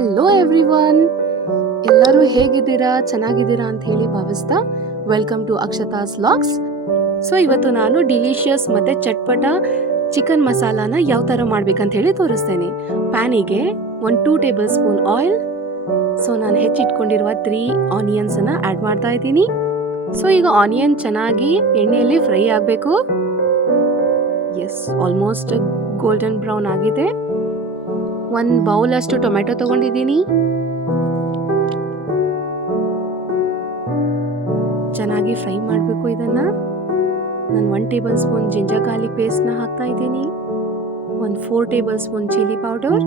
Hello everyone, ಎಲ್ಲರೂ ಹೇಗಿದ್ದೀರಾ? ಚೆನ್ನಾಗಿದ್ದೀರಾ ಅಂತ ಹೇಳಿ ಭಾವಿಸ್ತಾ ವೆಲ್ಕಮ್ ಟು ಅಕ್ಷತಾಸ್ ವ್ಲಾಗ್ಸ್. ಸೊ ಇವತ್ತು ನಾನು ಡಿಲಿಷಿಯಸ್ ಮತ್ತು ಚಟ್ಪಟ ಚಿಕನ್ ಮಸಾಲಾನ ಯಾವ ಥರ ಮಾಡ್ಬೇಕಂತ ಹೇಳಿ ತೋರಿಸ್ತೇನೆ. ಪ್ಯಾನಿಗೆ 2 ಟೇಬಲ್ ಸ್ಪೂನ್ ಆಯಿಲ್, ಸೊ ನಾನು ಹೆಚ್ಚಿಟ್ಕೊಂಡಿರುವ 3 ಆನಿಯನ್ಸನ್ನು ಆ್ಯಡ್ ಮಾಡ್ತಾ ಇದ್ದೀನಿ. ಸೊ ಈಗ ಆನಿಯನ್ ಚೆನ್ನಾಗಿ ಎಣ್ಣೆಯಲ್ಲಿ ಫ್ರೈ ಆಗಬೇಕು. ಎಸ್, ಆಲ್ಮೋಸ್ಟ್ ಗೋಲ್ಡನ್ ಬ್ರೌನ್ ಆಗಿದೆ. 1 ಬೌಲ್ ಅಷ್ಟು ಟೊಮೆಟೊ ತಗೊಂಡಿದ್ದೀನಿ. ಚೆನ್ನಾಗಿ ಫ್ರೈ ಮಾಡಬೇಕು ಇದನ್ನ. ನಾನು 1 ಟೇಬಲ್ ಸ್ಪೂನ್ ಜಿಂಜರ್ ಗಾರ್ಲಿಕ್ ಪೇಸ್ಟ್ನ ಹಾಕ್ತಾ ಇದ್ದೀನಿ. 4 table spoon chilli powder,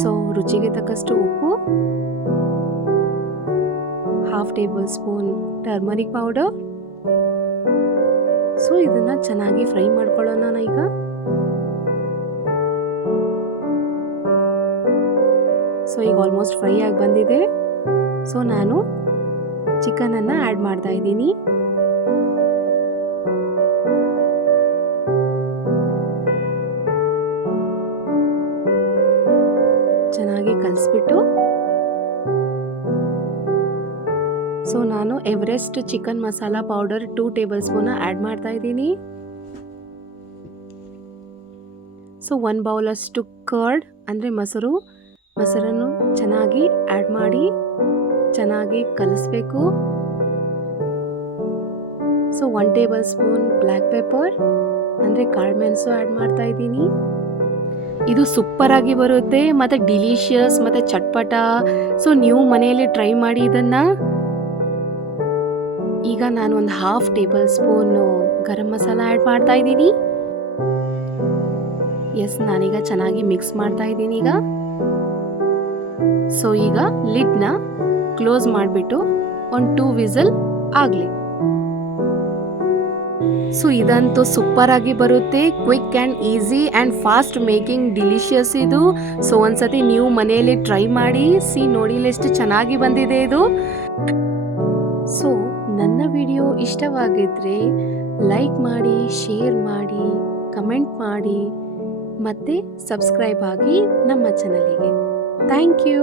so ರುಚಿಗೆ ತಕ್ಕಷ್ಟು ಉಪ್ಪು, 1/2 table spoon turmeric powder. So ಇದನ್ನ ಚೆನ್ನಾಗಿ ಫ್ರೈ ಮಾಡ್ಕೊಳ್ಳೋಣ ಈಗ. ಸೊ ಈಗ ಆಲ್ಮೋಸ್ಟ್ ಫ್ರೈ ಆಗಿ ಬಂದಿದೆ. ಸೊ ನಾನು ಚಿಕನ್ ಅನ್ನ ಆ್ಯಡ್ ಮಾಡ್ತಾ ಇದ್ದೀನಿ. ಚೆನ್ನಾಗಿ ಕಲಿಸ್ಬಿಟ್ಟು, ಸೊ ನಾನು Everest chicken masala powder 2 table spoon add ಮಾಡ್ತಾ ಇದ್ದೀನಿ. ಸೊ 1 ಬೌಲ್ ಅಷ್ಟು ಕರ್ಡ್ ಅಂದರೆ ಮೊಸರನ್ನು ಚೆನ್ನಾಗಿ ಆ್ಯಡ್ ಮಾಡಿ ಚೆನ್ನಾಗಿ ಕಲಿಸ್ಬೇಕು. So 1 table spoon black pepper ಅಂದರೆ ಕಾಳುಮೆಣಸು ಆ್ಯಡ್ ಮಾಡ್ತಾ ಇದ್ದೀನಿ. ಇದು ಸೂಪರ್ ಆಗಿ ಬರುತ್ತೆ ಮತ್ತು ಡಿಲಿಷಿಯಸ್ ಮತ್ತು ಚಟ್ಪಟ. ಸೊ ನೀವು ಮನೆಯಲ್ಲಿ ಟ್ರೈ ಮಾಡಿ ಇದನ್ನು. ಈಗ ನಾನು 1/2 table spoon garam masala add ಮಾಡ್ತಾ ಇದ್ದೀನಿ. ಎಸ್, ನಾನೀಗ ಚೆನ್ನಾಗಿ ಮಿಕ್ಸ್ ಮಾಡ್ತಾ ಇದ್ದೀನಿ ಈಗ. ಸೊ ಈಗ ಲಿಡ್ನ ಕ್ಲೋಸ್ ಮಾಡಿಬಿಟ್ಟು 2 ವಿಸಲ್ ಆಗಲಿ. ಸೊ ಇದಂತೂ ಸೂಪರ್ ಆಗಿ ಬರುತ್ತೆ. Quick and easy and fast making delicious ಇದು. ಸೊ ಒಂದ್ಸತಿ ನೀವು ಮನೆಯಲ್ಲಿ ಟ್ರೈ ಮಾಡಿ. ನೋಡಿ ಎಷ್ಟು ಚೆನ್ನಾಗಿ ಬಂದಿದೆ ಇದು. ಸೊ ನನ್ನ ವಿಡಿಯೋ ಇಷ್ಟವಾಗಿದ್ದರೆ ಲೈಕ್ ಮಾಡಿ, ಶೇರ್ ಮಾಡಿ, ಕಮೆಂಟ್ ಮಾಡಿ ಮತ್ತು ಸಬ್ಸ್ಕ್ರೈಬ್ ಆಗಿ ನಮ್ಮ ಚಾನಲಿಗೆ. Thank you.